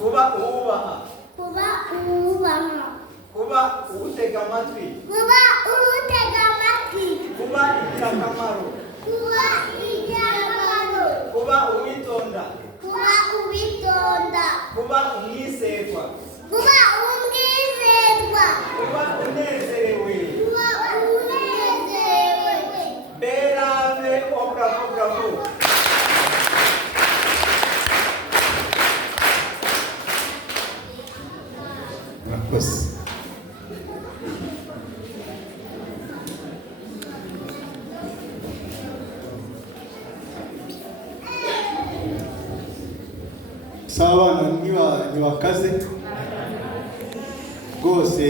kuba uwubaha, kuba uwutega amatwi, kuba ingirakamaro, kuba uwitonda, kuba umwizerwa, kuba unezerewe. Berave bravo bravo. Murakoze. Sabana ntibakaze rwose,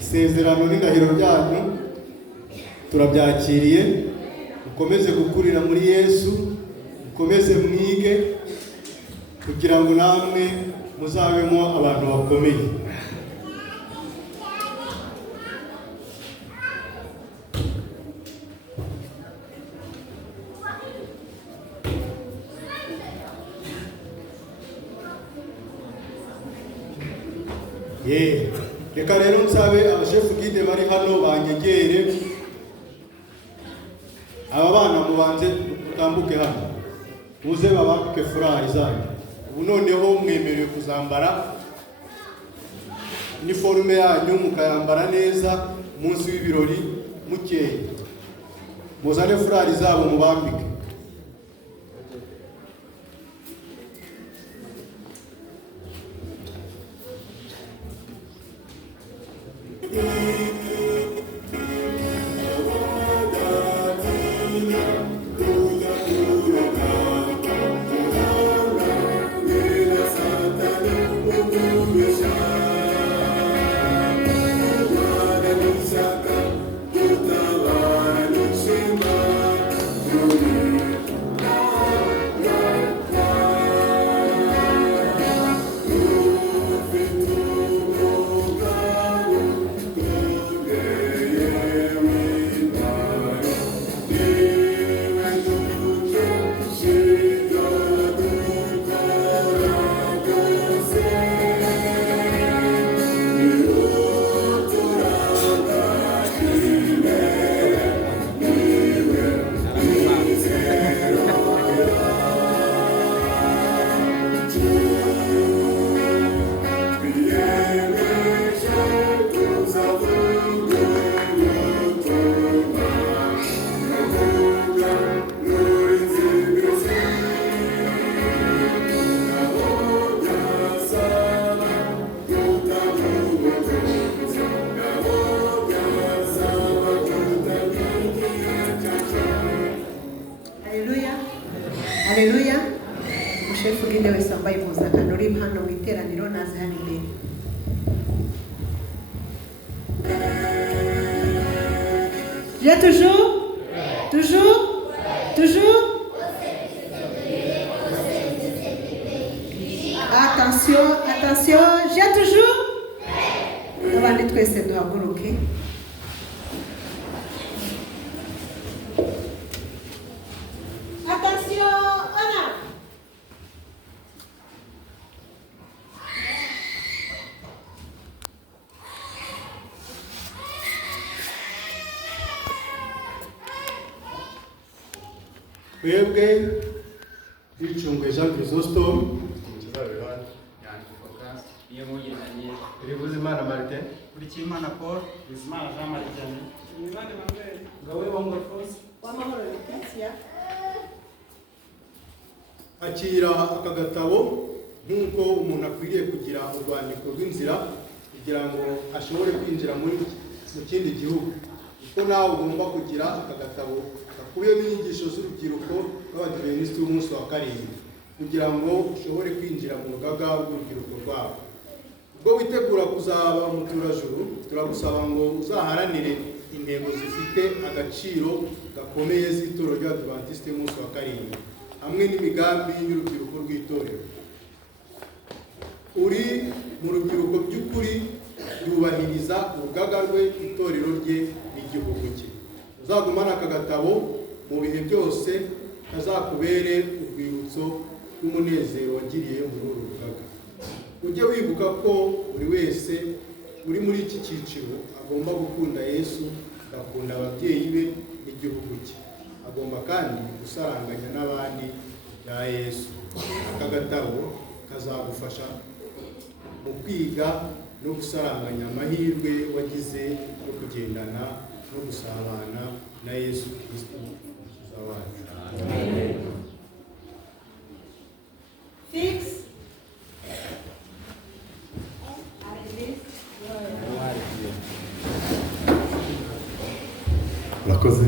isezerano n'indahiro ryanyu turabyakiriye. Mukomeze gukurira muri Yesu, mukomeze mwige kugira ngo namwe muzabemo abantu bakomeye. Reka rero nsabe abashefu gide bari hano banyegere. Aba bana mubanze mutambuke hano, muze babake furari zanyu. Ubu noneho mwemerewe kuzambara iniforume yanyu, mukayambara neza umunsi w'ibirori mukeye. Muzane furari zabo mubambike. Haleluya. Mushefu gide wese ambaye impuzankano uri hano mu iteraniro naze hano imbere. J'ai toujours attention, j'ai toujours abandi twese duhaguruke. Twebwe Bicungwe Jean Chrysostome, Irivuzimana Martin, Kurikimana Paul, Bizimana Jean Marie Vianney, Imana Emmanuel, Ngawe Wangwa Alphonse, Wamahoro Letitia. akira aka gatabo nk'uko umuntu akwiriye kugira urwandiko rw'inzira kugira ngo ashobore kwinjira mu kindi gihugu. Uko nawe ugomba kugira aka gatabo gakubiyemo inyigisho z'urubyiruko rw'Abadiventisiti b'umunsi wa karindwi kugira ngo ushobore kwinjira mu rugaga rw'urubyiruko rwabo. Ubwo witegura kuzaba umuturajuru, turagusaba ngo uzaharanire intego zifite agaciro gakomeye z'itorero ry'Abadiventisiti b'umunsi wa karindwi hamwe n'imigambi y'urubyiruko rw'itorero. Uri mu rubyiruko by'ukuri yubahiriza urugaga rwe, itorero rye n'igihugu cye. Uzagumana aka gatabo mu bihe byose, kazakubere urwibutso n'umunezero wagiriye muri uru rugaga. Ujye wibuka ko buri wese uri muri iki cyiciro agomba gukunda Yesu, agakunda ababyeyi be n'igihugu cye. Agomba kandi gusaranganya n'abandi bya Yesu. Aka gatabo kazagufasha mu kwiga no gusaranganya amahirwe wagize yo kugendana no gusabana na Yesu Kristo umukiza wacu. Amen. Murakoze.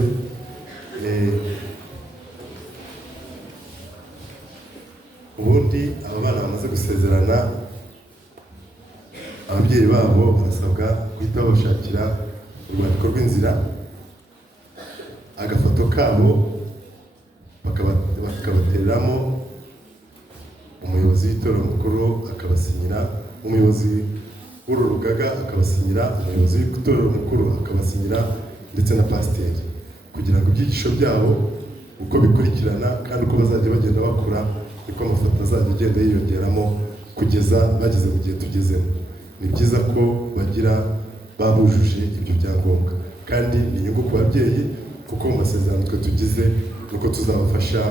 Ubundi aba bana bamaze gusezerana, ababyeyi babo barasabwa guhita babashakira urwandiko rw'inzira, agafoto kabo bakabatereramo, umuyobozi w'itorero mukuru akabasinyira, umuyobozi w'uru rugaga akabasinyira, umuyobozi w'itorero mukuru akabasinyira, ndetse na pasiteri, kugira ngo ibyigisho byabo uko bikurikirana kandi uko bazajya bagenda bakura niko amafoto azajya agenda yiyongeramo kugeza bageze mu gihe tugezemo. Ni byiza ko bagira babujuje ibyo byangombwa, kandi ni inyungu ku babyeyi kuko mu masezerano twe tugize nuko tuzabafasha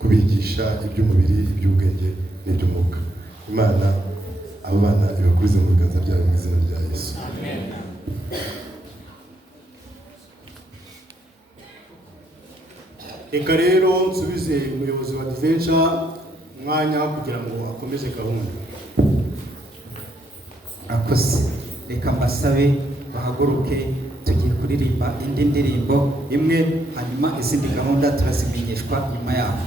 kubigisha iby'umubiri, iby'ubwenge n'iby'umwuka. Imana abo bana ibakurize mu biganza byabo mu izina rya Yesu. Amen. Reka rero nsubize umuyobozi wa Adventure umwanya kugira ngo akomeze gahunda. Akoze. Reka mbasabe bahaguruke, tugiye kuririmba indi ndirimbo imwe, hanyuma izindi gahunda turazimenyeshwa nyuma yaho.